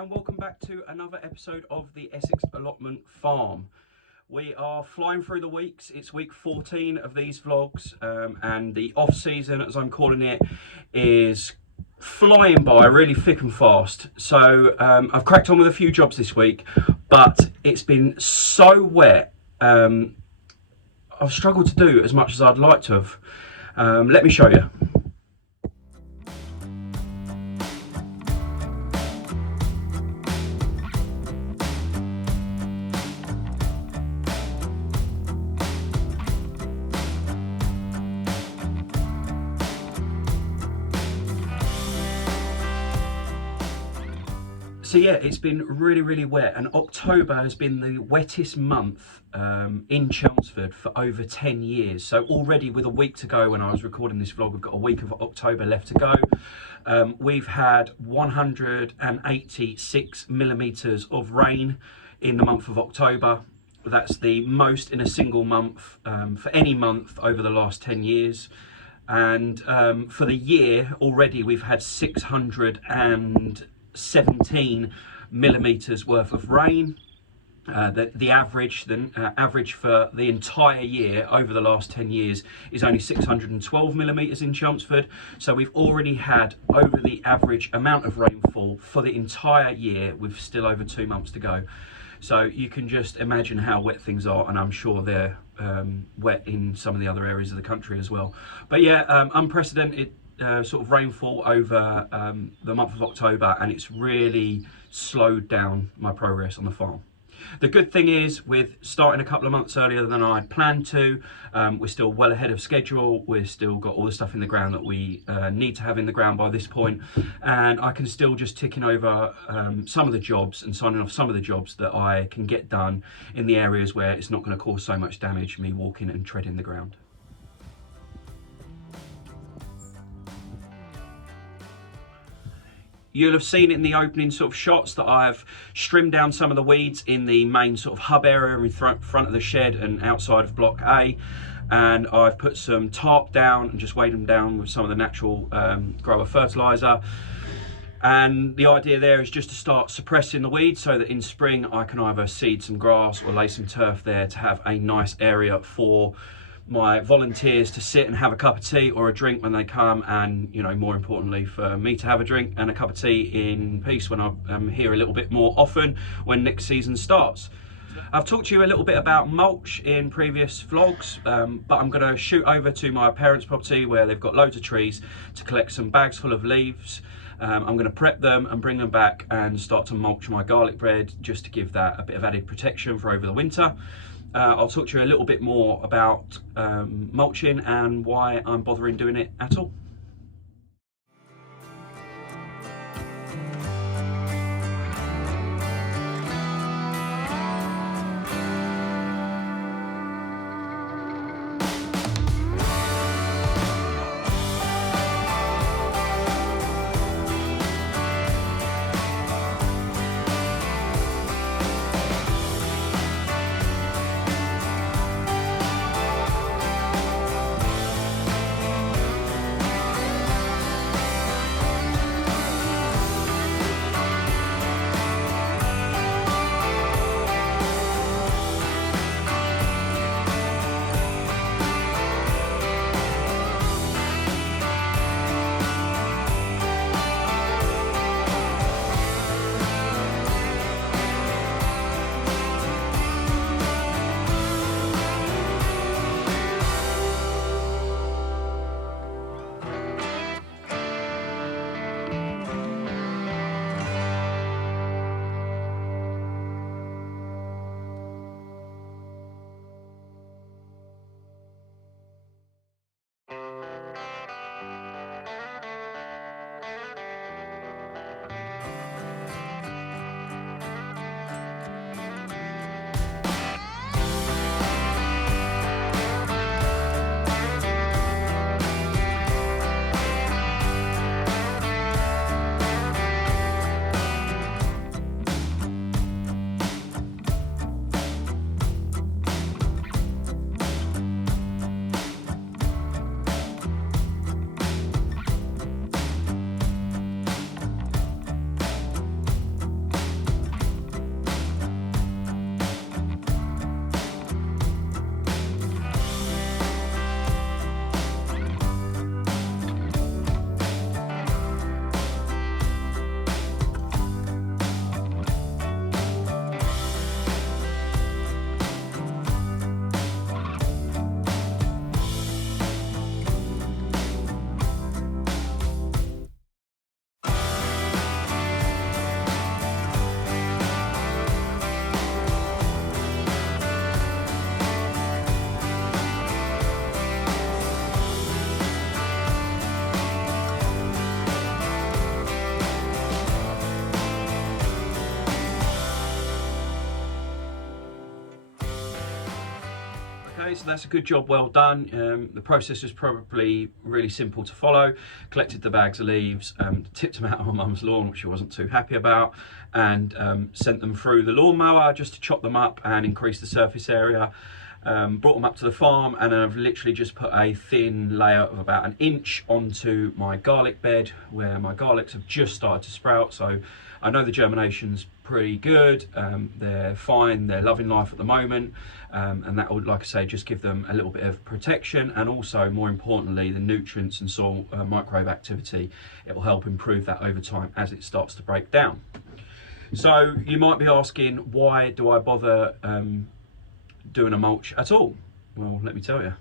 and welcome back to another episode of the Essex Allotment Farm. We are flying through the weeks. It's week 14 of these vlogs, and the off season, as I'm calling it, is flying by really thick and fast. So I've cracked on with a few jobs this week, but it's been so wet. I've struggled to do as much as I'd like to have. Let me show you. So yeah, it's been really wet, and October has been the wettest month in Chelmsford for over 10 years. So already with a week to go when I was recording this vlog, we've got a week of October left to go. We've had 186 millimetres of rain in the month of October. That's the most in a single month for any month over the last 10 years. And for the year already we've had 617 millimetres worth of rain. The average for the entire year over the last 10 years is only 612 millimetres in Chelmsford. So we've already had over the average amount of rainfall for the entire year with still over 2 months to go. So you can just imagine how wet things are, and I'm sure they're wet in some of the other areas of the country as well. But yeah, unprecedented sort of rainfall over the month of October, and it's really slowed down my progress on the farm. The good thing is, with starting a couple of months earlier than I planned to, we're still well ahead of schedule. We've still got all the stuff in the ground that we need to have in the ground by this point, and I can still just ticking over some of the jobs and signing off some of the jobs that I can get done in the areas where it's not going to cause so much damage me walking and treading the ground. You'll have seen in the opening sort of shots that I've trimmed down some of the weeds in the main sort of hub area in front of the shed and outside of block A, and I've put some tarp down and just weighed them down with some of the natural grower fertiliser. And the idea there is just to start suppressing the weeds so that in spring I can either seed some grass or lay some turf there to have a nice area for my volunteers to sit and have a cup of tea or a drink when they come, and, you know, more importantly for me to have a drink and a cup of tea in peace when I'm here a little bit more often when next season starts. I've talked to you a little bit about mulch in previous vlogs, but I'm going to shoot over to my parents' property where they've got loads of trees to collect some bags full of leaves. I'm going to prep them and bring them back and start to mulch my garlic bread, just to give that a bit of added protection for over the winter. I'll talk to you a little bit more about mulching and why I'm bothering doing it at all. so that's a good job, well done. The process was probably really simple to follow. Collected the bags of leaves, tipped them out on my mum's lawn, which she wasn't too happy about, and sent them through the lawnmower just to chop them up and increase the surface area. Brought them up to the farm, and I've literally just put a thin layer of about 1 inch onto my garlic bed where my garlics have just started to sprout. So I know the germination's pretty good, they're fine, they're loving life at the moment, and that would, like I say, just give them a little bit of protection, and also more importantly the nutrients and soil microbe activity. It will help improve that over time as it starts to break down. So you might be asking, why do I bother doing a mulch at all? Well, let me tell you.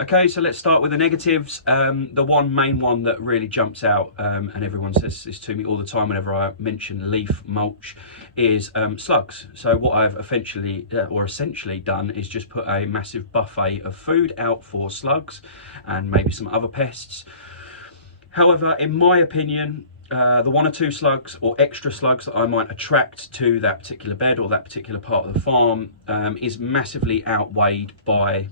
Okay, so let's start with the negatives. The one main one that really jumps out, and everyone says this to me all the time whenever I mention leaf mulch, is slugs. So what I've essentially done is just put a massive buffet of food out for slugs and maybe some other pests. However, in my opinion, the 1 or 2 slugs or extra slugs that I might attract to that particular bed or that particular part of the farm is massively outweighed by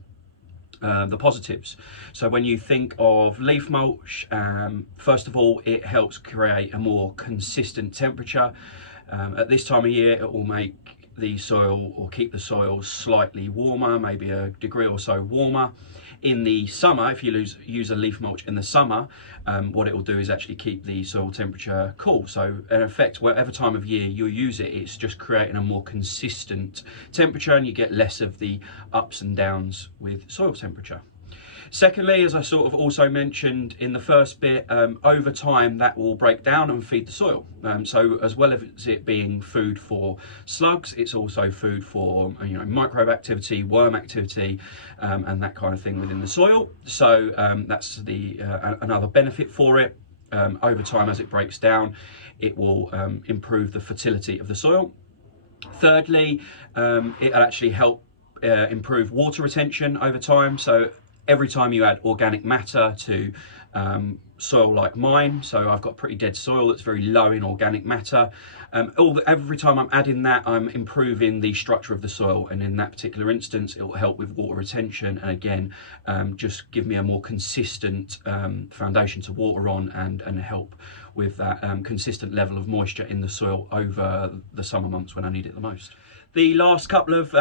the positives. So when you think of leaf mulch, first of all, it helps create a more consistent temperature. At this time of year, it will make the soil, or keep the soil slightly warmer, maybe a degree or so warmer. In the summer, if you use a leaf mulch in the summer, what it will do is actually keep the soil temperature cool. So in effect, whatever time of year you use it, it's just creating a more consistent temperature, and you get less of the ups and downs with soil temperature. Secondly, as I sort of also mentioned in the first bit, over time that will break down and feed the soil. So as well as it being food for slugs, it's also food for microbe activity, worm activity, and that kind of thing within the soil. So that's the another benefit for it. Over time, as it breaks down, it will improve the fertility of the soil. Thirdly, it'll actually help improve water retention over time. So every time you add organic matter to soil like mine, so I've got pretty dead soil that's very low in organic matter, every time I'm adding that, I'm improving the structure of the soil, and in that particular instance it will help with water retention, and again just give me a more consistent foundation to water on, and help with that consistent level of moisture in the soil over the summer months when I need it the most. The last couple of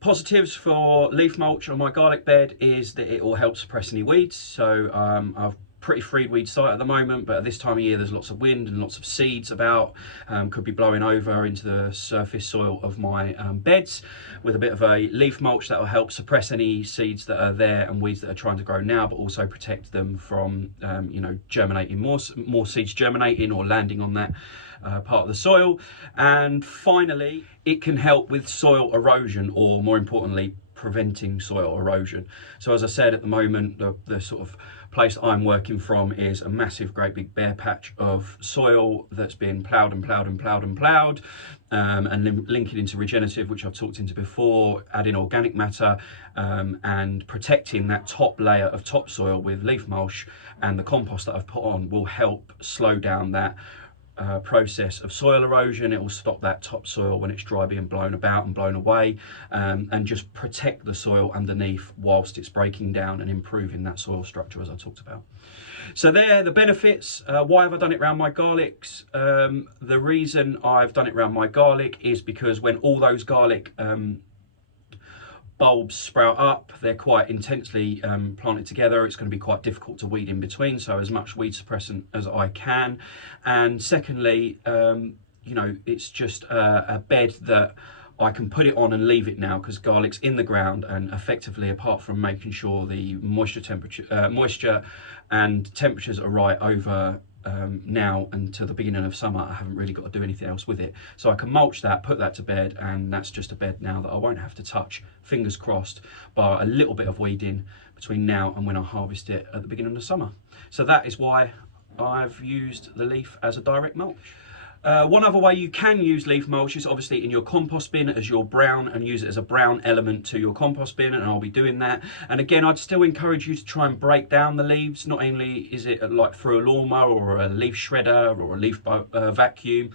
positives for leaf mulch on my garlic bed is that it will help suppress any weeds. So I've pretty freed weed site at the moment, but at this time of year there's lots of wind and lots of seeds about, could be blowing over into the surface soil of my beds. With a bit of a leaf mulch, that will help suppress any seeds that are there and weeds that are trying to grow now, but also protect them from germinating, more seeds germinating or landing on that part of the soil. And finally, it can help with soil erosion, or more importantly, preventing soil erosion. So as I said, at the moment, the sort of place I'm working from is a massive, great big bare patch of soil that's been ploughed and ploughed and ploughed and ploughed, and linking into regenerative, which I've talked into before, adding organic matter, and protecting that top layer of topsoil with leaf mulch and the compost that I've put on will help slow down that process of soil erosion. It will stop that topsoil when it's dry being blown about and blown away, and just protect the soil underneath whilst it's breaking down and improving that soil structure, as I talked about. So there are the benefits. Why have I done it around my garlics? The reason I've done it around my garlic is because when all those garlic bulbs sprout up, they're quite intensely planted together. It's going to be quite difficult to weed in between, so as much weed suppressant as I can. And secondly, it's just a bed that I can put it on and leave it now, because garlic's in the ground, and effectively, apart from making sure the moisture and temperatures are right over now until the beginning of summer, I haven't really got to do anything else with it. So I can mulch that, put that to bed, and that's just a bed now that I won't have to touch, fingers crossed, bar a little bit of weeding between now and when I harvest it at the beginning of the summer. So that is why I've used the leaf as a direct mulch. One other way you can use leaf mulch is obviously in your compost bin as your brown, and use it as a brown element to your compost bin, and I'll be doing that. And again, I'd still encourage you to try and break down the leaves. Not only is it like through a lawnmower or a leaf shredder or a leaf vacuum,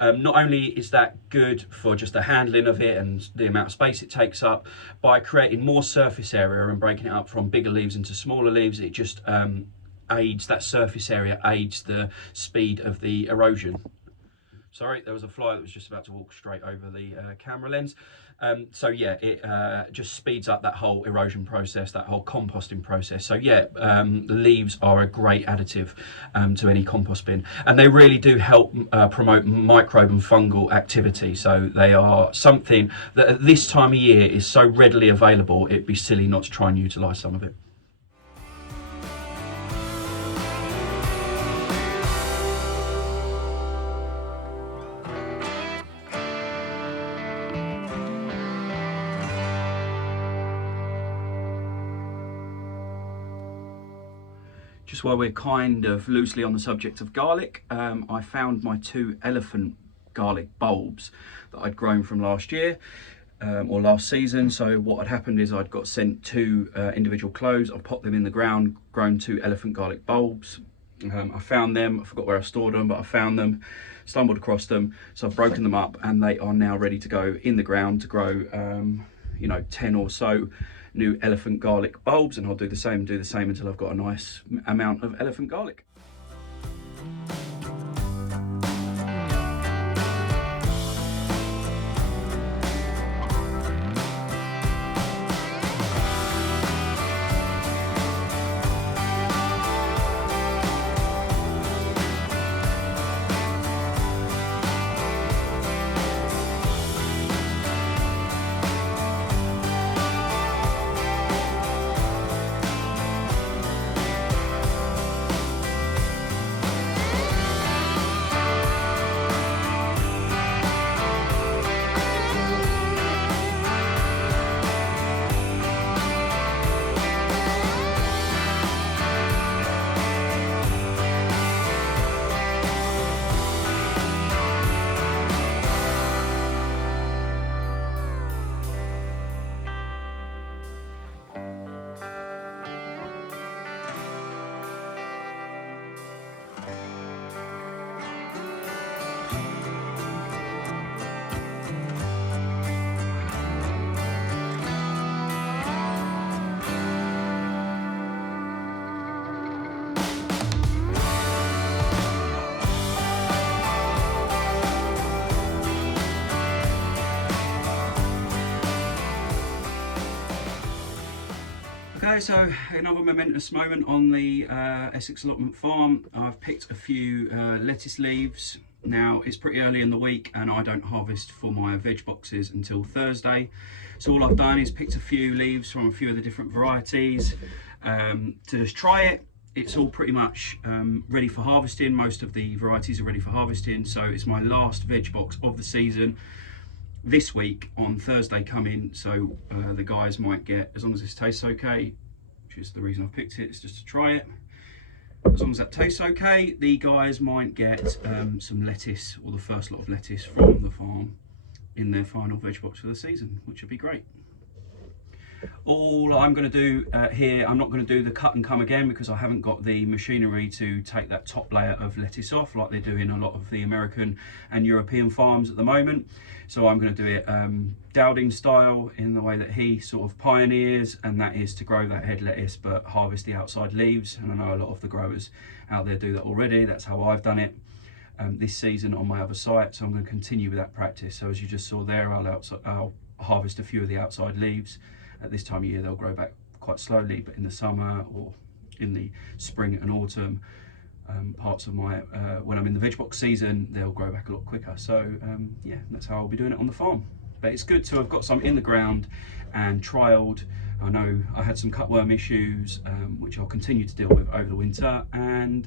not only is that good for just the handling of it and the amount of space it takes up, by creating more surface area and breaking it up from bigger leaves into smaller leaves, it just aids that surface area, aids the speed of the erosion. Sorry, there was a fly that was just about to walk straight over the camera lens. So yeah, it just speeds up that whole erosion process, that whole composting process. So yeah, the leaves are a great additive to any compost bin, and they really do help promote microbe and fungal activity. So they are something that at this time of year is so readily available, it'd be silly not to try and utilise some of it. Just while we're kind of loosely on the subject of garlic, I found my 2 elephant garlic bulbs that I'd grown from last year or last season. So what had happened is I'd got sent 2 individual cloves. I popped them in the ground, grown 2 elephant garlic bulbs. I found them, I forgot where I stored them, but I found them, stumbled across them. So I've broken them up, and they are now ready to go in the ground to grow, 10 or so new elephant garlic bulbs, and I'll do the same until I've got a nice amount of elephant garlic. Okay, so another momentous moment on the Essex Allotment Farm. I've picked a few lettuce leaves. Now it's pretty early in the week and I don't harvest for my veg boxes until Thursday. So all I've done is picked a few leaves from a few of the different varieties to just try it. It's all pretty much ready for harvesting. Most of the varieties are ready for harvesting. So it's my last veg box of the season this week on Thursday coming. So the guys might get, as long as this tastes okay, which is the reason I've picked it, it's just to try it. As long as that tastes okay, the guys might get some lettuce, or the first lot of lettuce from the farm in their final veg box for the season, which would be great. All I'm going to do here, I'm not going to do the cut and come again because I haven't got the machinery to take that top layer of lettuce off like they do in a lot of the American and European farms at the moment. So I'm going to do it Dowding style, in the way that he sort of pioneers, and that is to grow that head lettuce but harvest the outside leaves. And I know a lot of the growers out there do that already. That's how I've done it this season on my other site, so I'm going to continue with that practice. So as you just saw there, I'll harvest a few of the outside leaves. At this time of year they'll grow back quite slowly, but in the summer or in the spring and autumn parts of my when I'm in the veg box season, they'll grow back a lot quicker. So yeah, that's how I'll be doing it on the farm. But it's good to have got some in the ground and trialled. I know I had some cutworm issues which I'll continue to deal with over the winter, and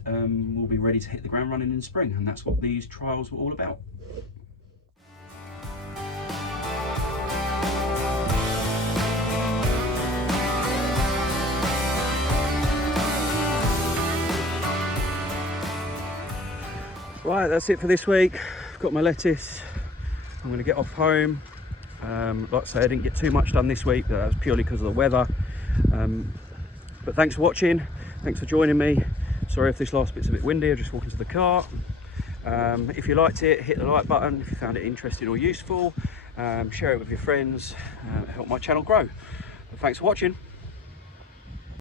we'll be ready to hit the ground running in spring, and that's what these trials were all about. Right, that's it for this week. I've got my lettuce. I'm going to get off home. Like I say, I didn't get too much done this week, but that was purely because of the weather. But thanks for watching. Thanks for joining me. Sorry if this last bit's a bit windy. I'm just walking to the car. If you liked it, hit the like button. If you found it interesting or useful, share it with your friends. Help my channel grow. But thanks for watching.